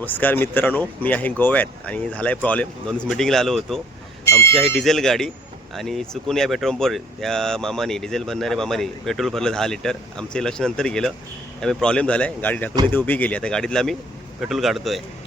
नमस्कार मित्रांनो, मी आहे गोव्यात आणि झाला आहे प्रॉब्लेम. दोनच मिटिंगला आलो होतो. आमची आहे डिझेल गाडी आणि चुकून या पेट्रोल पंपवर त्या मामाने डिझेल भरणाऱ्या मामाने पेट्रोल भरलं 10 लिटर. आमचे लक्ष नंतर गेलं, त्यामुळे प्रॉब्लेम झाला आहे. गाडी ढकलून इथे उभी केली. आता गाडीतला आम्ही पेट्रोल काढतो आहे.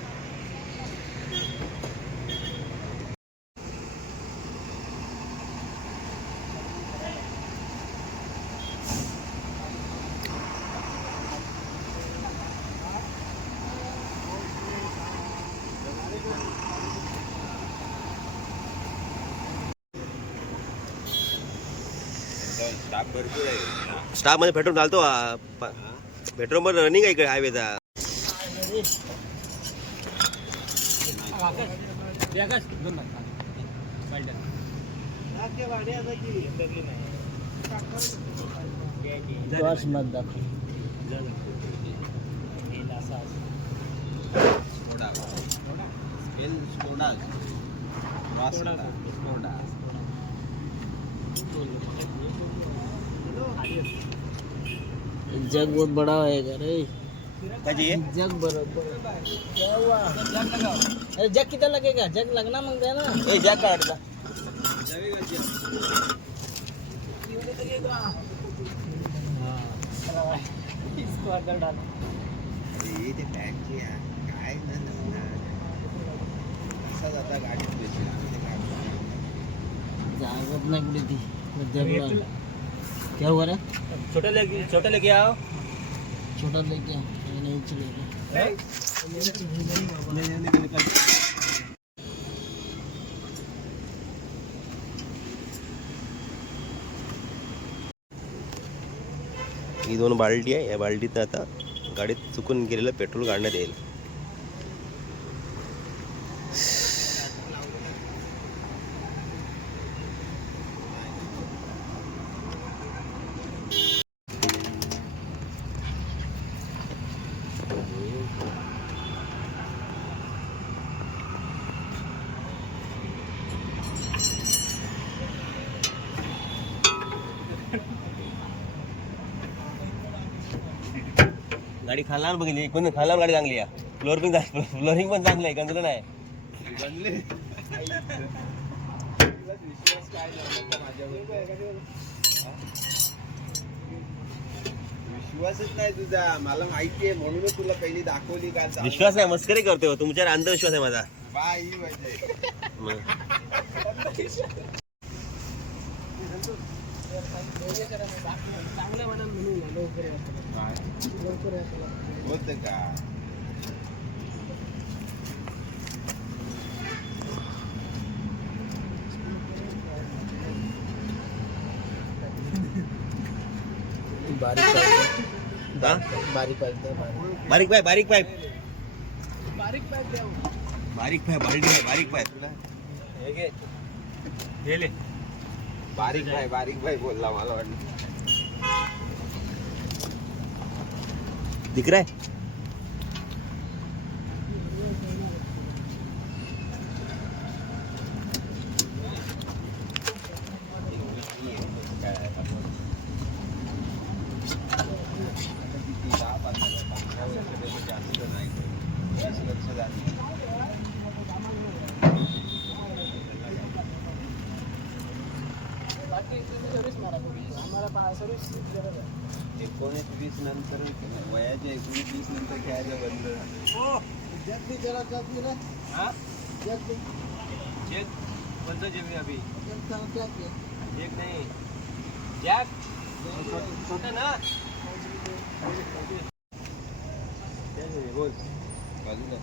स्टाफमध्ये पेट्रोल घालतो. पेट्रोलवर रनिंग आहे इकडे हायवेचा. जग बहुत बड़ा होएगा रे। जग बराबर। क्या हुआ? अरे जग कितना लगेगा? जग लगना मांग रहा है ना। जग काढता इसको अंदर डालो। ये ते टॅक्सी काय ना असा जाता गाडीत पैसे जागत नहीं पड़ी थी जग क्या हुआ रे? छोटा लेके आओ. छोटा लेके नहीं चलेगा। ही 2 बाल्टी आहे. या बाल्टीत आता गाडीत चुकून गेलेलं पेट्रोल काढण्यात येईल. गाडी खालावर बघितली. कोण खालावर गाडी चांगली आहे. फ्लोरिंग पण चांगलं आहे. गंजलं नाही. विश्वासच नाही तुझा. मला माहिती आहे म्हणूनच तुला पहिली दाखवली का. विश्वास नाही, मस्करी करतोय. तुमच्यावर अंधविश्वास आहे माझा. बाई पाहिजे होत का. बारीक हा? बारीक पाइप दे बारीक पाईप बारीक पाइप बारीक पाईप बाल्टी आहे. बारीक पाईप बारीक भाई बोलला मला वाटलं. दिख रहा है. एकोणीस 20 नंतर वयाच्या 19-20 नंतर खेळायचं बंद झालं. जग भी जरा जग भी ना। हाँ जग भी जग कोणता जग अभी जग क्या किया? जग नहीं जग छोटा ना. बोल बाजूला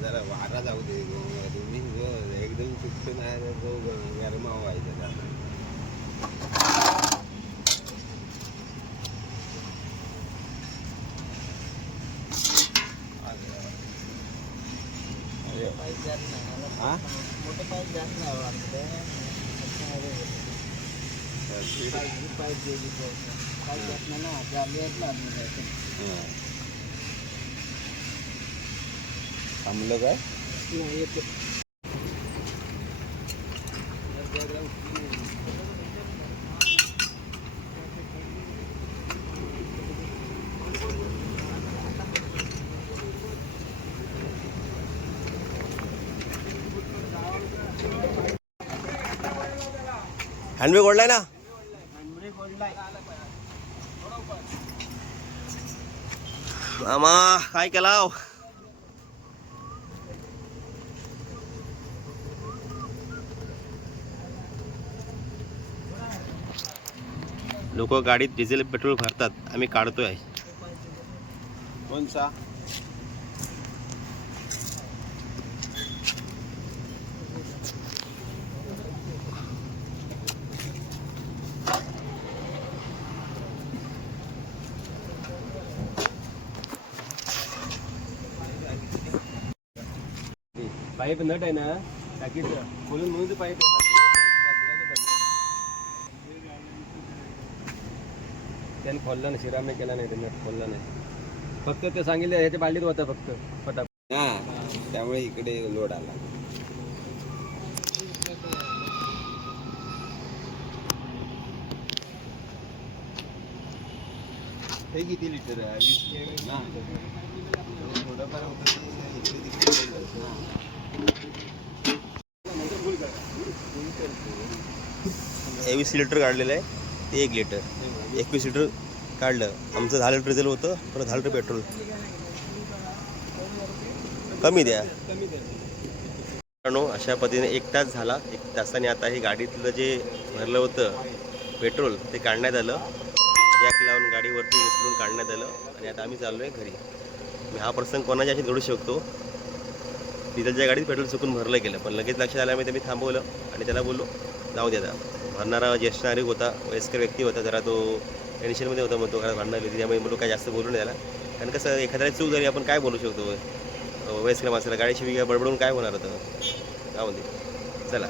जरा वारा जाऊ दे. तुम्ही एकदम चुकतो नाही तो गरमा व्हायचा. मोठं पाईप जास्त नाही वाटतं. पाईप जात नाही ना. जाली आहेत ना. थांबलं काय नाही येते. हँडबॅग ओढलाय ना मामा काय केला लोक गाडीत डिझेल पेट्रोल भरतात आम्ही काढतोय कोणचा पाईप नट आहे ना टाकीच खोलून म्हणून पाईप त्याने खोलला नाही शिराम नाही केला नाही त्यांना खोलला नाही फक्त ते सांगितलं ह्याच्या बाल्टीत होता फक्त फटाफट हा त्यामुळे इकडे लोड आला हे किती लिटर आहे 20 ना थोडंफार होतं हे 20 लिटर काढलेलं आहे ते 1 लिटर 21 लिटर काढलं आमचं 10 लिटर डिझेल होतं परत 10 लिटर पेट्रोल कमी द्या मित्रांनो अशा पद्धतीने 1 तास झाला 1 तासाने आता हे गाडीतलं जे भरलं होतं पेट्रोल ते काढण्यात आलं जॅक लावून गाडीवरती उचलून काढण्यात आलं आणि आता आम्ही चाललो आहे घरी हा प्रसंग कोणाच्या अशी घडू शकतो डिझेलच्या गाडीत पेट्रोल चुकून भरलं गेलं पण लगेच लक्षात आल्यामुळे मी थांबवलं आणि त्याला बोललो जाऊ द्या भरणारा ज्येष्ठ नागरिक होता वयस्कर व्यक्ती होता जरा तो टेन्शनमध्ये होता मग तो घरात भांडणं गेली त्यामुळे बोलू काय जास्त बोलू नाही त्याला कारण कसं एखाद्याला चूक झाली आपण काय बोलू शकतो वयस्कर माणसाला गाडीशिवाय बडबडून काय होणार होतं का म्हणते चला